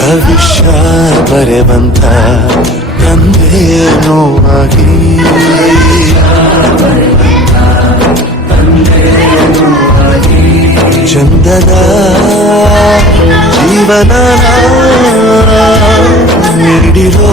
ಭವಿಷ್ಯ ಬರೆವಂತ ತಂದೆ ನೋವಾಗಿ. జీవన నిడిలో